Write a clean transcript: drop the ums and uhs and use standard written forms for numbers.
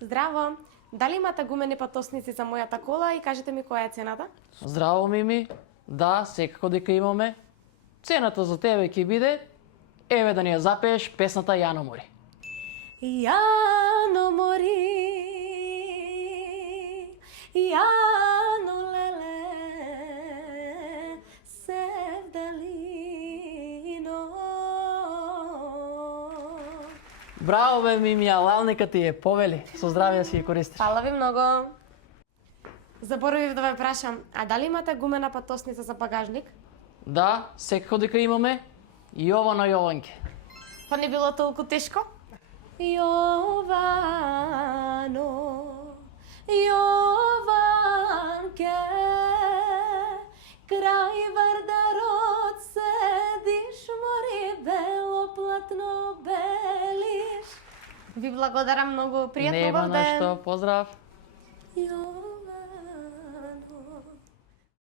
Здраво! Дали имате гумени патосници за мојата кола и кажете ми која е цената? Здраво, Мими. Да, секако дека имаме. Цената за тебе ќе биде, еве да ни ја запееш песната Јано мори. Јано мори, Јано леле, севдалино. Браво бе, Мими, лалника ти е, повели. Со здравје си ја користиш. Фала ви многу. Заборавив да ве прашам, а дали имате гумена патосница за багажник? Да, секако дека имаме. Јована Јованке. Па не било толку тешко? Јовано, Јованке, крај Вардарот седиш, мори бело платно белиш. Ви благодарам многу, пријатно Нема во на ден. што, поздрав. Јовано.